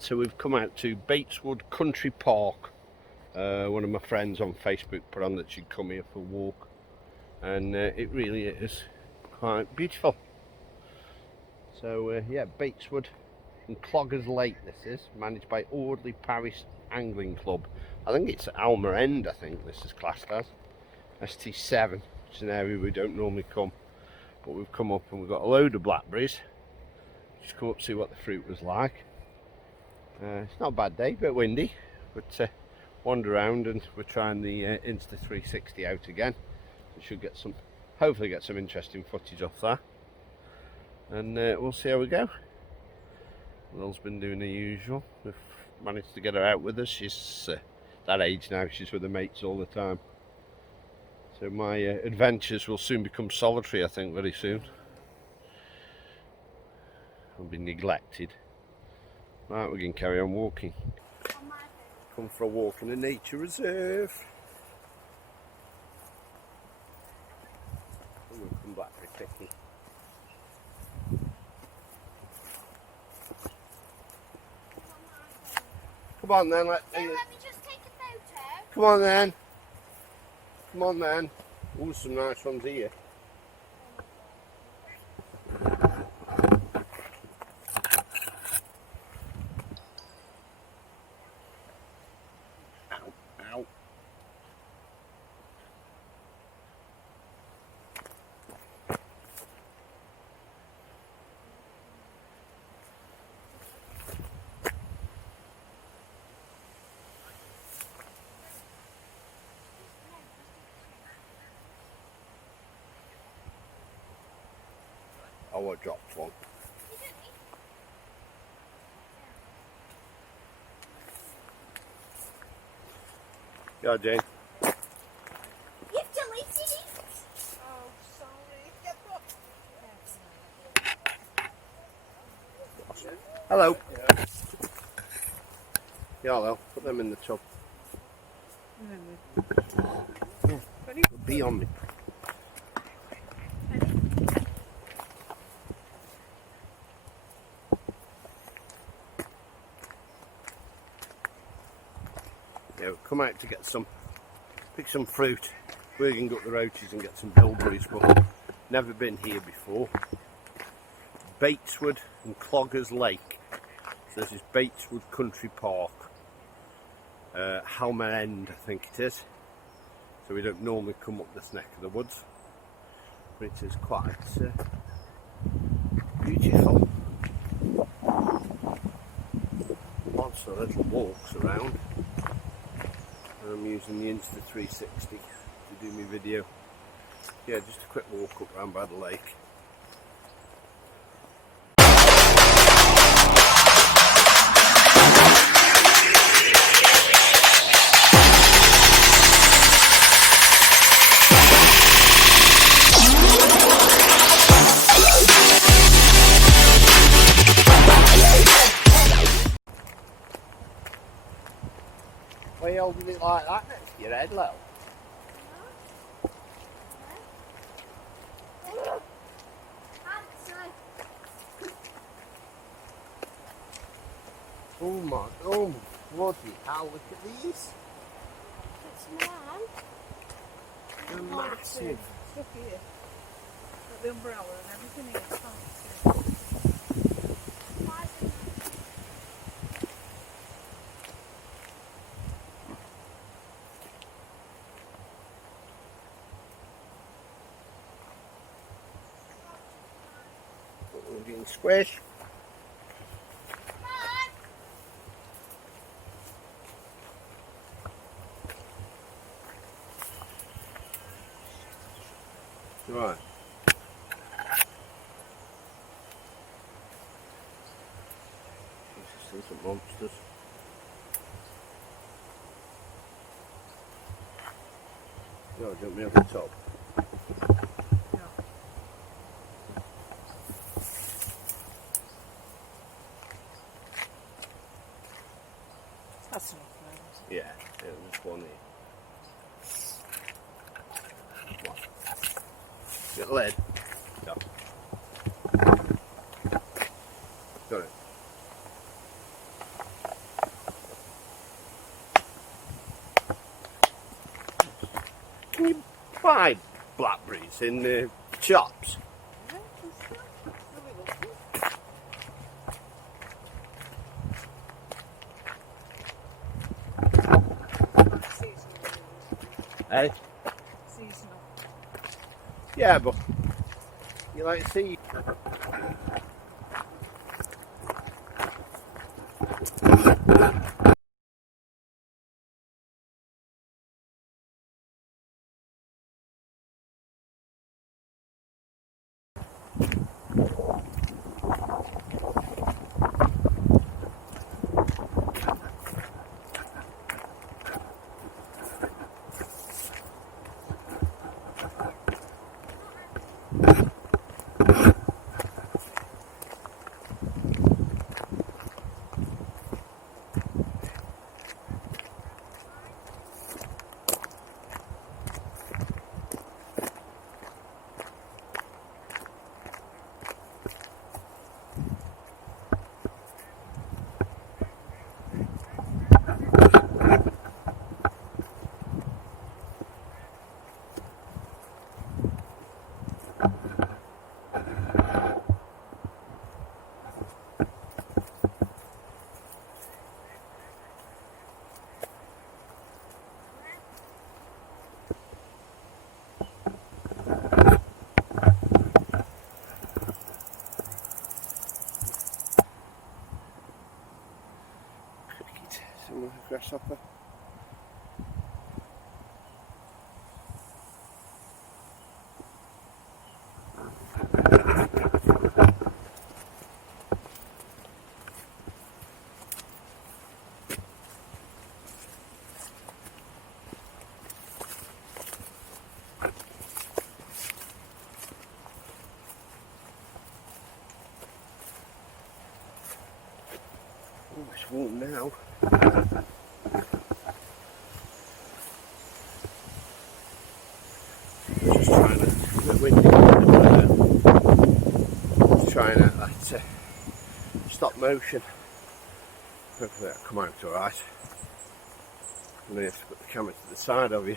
Right, so we've come out to Bateswood Country Park. One of my friends on Facebook put on that she'd come here for a walk, and it really is quite beautiful. So yeah, Bateswood in Cloggers Lake this is, managed by Audley Parish Angling Club. I think it's Almer End, I think this is classed as. ST7, which is an area we don't normally come, but we've come up and we've got a load of blackberries. Just come up to see what the fruit was like. It's not a bad day, a bit windy, but wander around, and we're trying the Insta360 out again. We should get some, hopefully get some interesting footage off that, and we'll see how we go. Lil's been doing the usual. We've managed to get her out with us. She's that age now, she's with her mates all the time. So my adventures will soon become solitary, I think, very soon. I'll be neglected. Right, we're going to carry on walking. Come for a walk in the nature reserve. And we'll come back for picking. Come on then, let me just take a photo. Come on then. Come on then. Ooh, some nice ones here. Ow. Oh, I dropped one. Go, Jane. You've deleted it. Oh, sorry. Hello. Yeah, hello. Put them in the tub. Yeah. Be on me. Yeah, we've come out to get some, pick some fruit. We're going to go up the roaches and get some bilberries, but never been here before. Bateswood and Cloggers Lake. So this is Bateswood Country Park. Halmer End, I think it is. So we don't normally come up this neck of the woods, but it is quite beautiful. Lots of little walks around. I'm using the Insta360 to do my video. Yeah, just a quick walk up round by the lake. Why are you holding it like that next to your head, Lil? Oh bloody hell, look at these. It's mine. They're massive. Look here. Got the umbrella and everything here. Oh, We're getting squish. Right. These are monsters. No, jump me off the top. no. That's enough now. Yeah, just one here. Come on. Get lead. Go. Got it. Can you buy blackberries in the shops? Yeah, it's still really lovely. Seasonal. Eh? Seasonal. Yeah, but you like to see. Some grasshopper. Oh, it's warm now. Just trying to, a bit windy, just trying out that stop motion. Hopefully that'll come out alright. And then you have to put the camera to the side of you.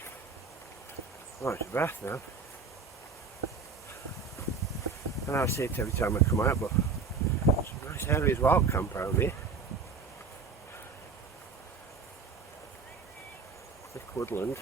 Oh, it's a breath now. And I see it every time I come out, but it's a nice area as well, camp around here. Thick woodland.